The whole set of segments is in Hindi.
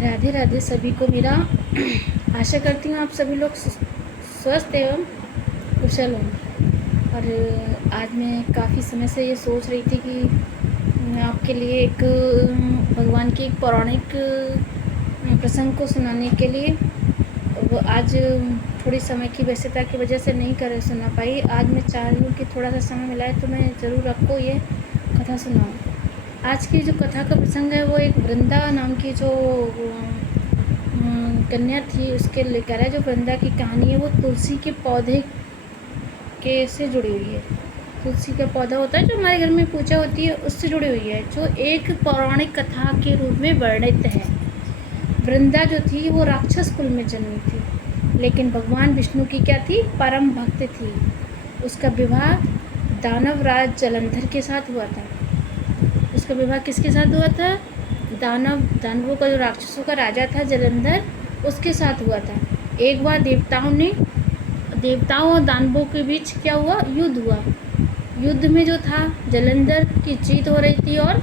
राधे राधे सभी को मेरा। आशा करती हूँ आप सभी लोग स्वस्थ एवं कुशल हों। और आज मैं काफ़ी समय से ये सोच रही थी कि मैं आपके लिए एक भगवान की एक पौराणिक प्रसंग को सुनाने के लिए वो आज थोड़ी समय की व्यस्तता की वजह से नहीं कर सुना पाई। आज मैं चाह रही हूँ कि थोड़ा सा समय मिला है तो मैं ज़रूर आपको ये कथा सुनाऊँ। आज की जो कथा का प्रसंग है वो एक वृंदा नाम की जो कन्या थी उसके लेकर है। जो वृंदा की कहानी है वो तुलसी के पौधे के से जुड़ी हुई है। तुलसी का पौधा होता है जो हमारे घर में पूजा होती है, उससे जुड़ी हुई है, जो एक पौराणिक कथा के रूप में वर्णित है। वृंदा जो थी वो राक्षस कुल में जन्मी थी, लेकिन भगवान विष्णु की क्या थी, परम भक्त थी। उसका विवाह दानवराज जलंधर के साथ हुआ था। उसका विवाह किसके साथ हुआ था? दानवों का जो राक्षसों का राजा था जलंधर, उसके साथ हुआ था। एक बार देवताओं और दानवों के बीच क्या हुआ, युद्ध हुआ। युद्ध में जो था जलंधर की जीत हो रही थी और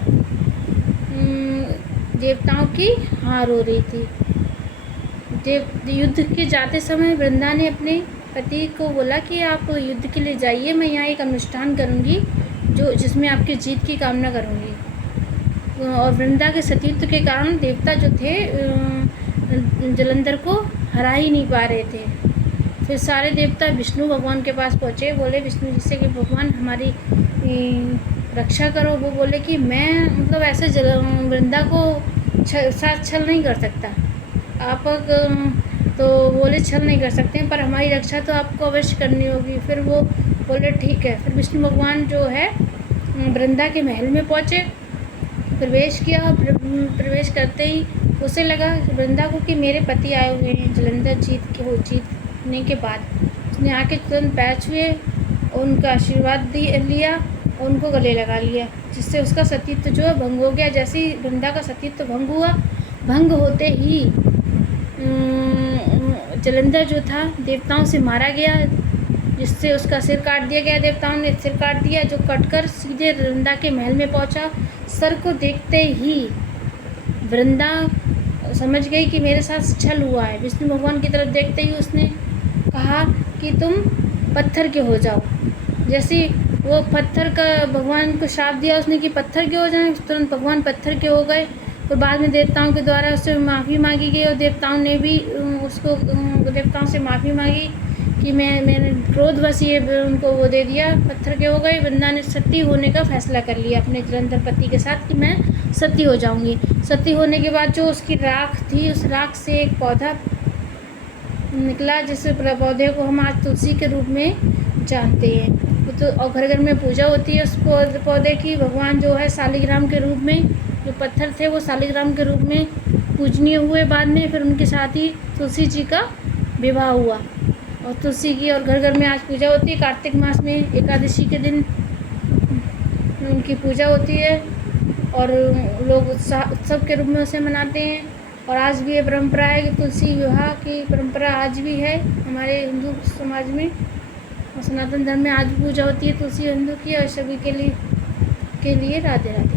देवताओं की हार हो रही थी। युद्ध के जाते समय वृंदा ने अपने पति को बोला कि आप युद्ध के लिए जाइए, मैं यहाँ एक अनुष्ठान करूँगी जिसमें आपकी जीत की कामना करूँगी। और वृंदा के सतीत्व के कारण देवता जो थे जलंधर को हरा ही नहीं पा रहे थे। फिर सारे देवता विष्णु भगवान के पास पहुँचे, बोले विष्णु जी से कि भगवान हमारी रक्षा करो। वो बोले कि मैं मतलब ऐसे वृंदा को साथ छल नहीं कर सकता। आप तो बोले छल नहीं कर सकते हैं, पर हमारी रक्षा तो आपको अवश्य करनी होगी। फिर वो बोले ठीक है। फिर विष्णु भगवान जो है वृंदा के महल में पहुँचे, प्रवेश किया। प्रवेश करते ही उसे लगा वृंदा को कि मेरे पति आए हुए हैं जलंधर जीतने के बाद। उसने आके तुरंत पैर छुए और उनका आशीर्वाद लिया और उनको गले लगा लिया, जिससे उसका सतीत्व जो है भंग हो गया। जैसे ही वृंदा का सतीत्व भंग हुआ, भंग होते ही जलंधर जो था देवताओं से मारा गया, जिससे उसका सिर काट दिया गया। देवताओं ने सिर काट दिया, जो कटकर सीधे वृंदा के महल में पहुंचा। सर को देखते ही वृंदा समझ गई कि मेरे साथ छल हुआ है। विष्णु भगवान की तरफ देखते ही उसने कहा कि तुम पत्थर के हो जाओ। जैसे वो पत्थर का भगवान को श्राप दिया उसने कि पत्थर के हो जाएं, तुरंत भगवान पत्थर के हो गए। तो बाद में देवताओं के द्वारा उससे माफ़ी मांगी गई और देवताओं ने भी देवताओं से माफ़ी मांगी कि मैंने क्रोधवश ये उनको वो दे दिया, पत्थर के हो गए। वृंदा ने सती होने का फैसला कर लिया अपने जलंधर पति के साथ कि मैं सती हो जाऊंगी। सती होने के बाद जो उसकी राख थी, उस राख से एक पौधा निकला, जिस पौधे को हम आज तुलसी के रूप में जानते हैं। तो और घर घर में पूजा होती है उस पौधे की। भगवान जो है शालिग्राम के रूप में, जो पत्थर थे वो शालिग्राम के रूप में पूजनीय हुए बाद में। फिर उनके साथ ही तुलसी जी का विवाह हुआ और तुलसी की और घर घर में आज पूजा होती है। कार्तिक मास में एकादशी के दिन उनकी पूजा होती है और लोग उत्सव के रूप में उसे मनाते हैं। और आज भी ये परंपरा है कि तुलसी विवाह की परंपरा आज भी है हमारे हिंदू समाज में। और सनातन धर्म में आज भी पूजा होती है तुलसी हिंदू की। और सभी के लिए राधे राधे।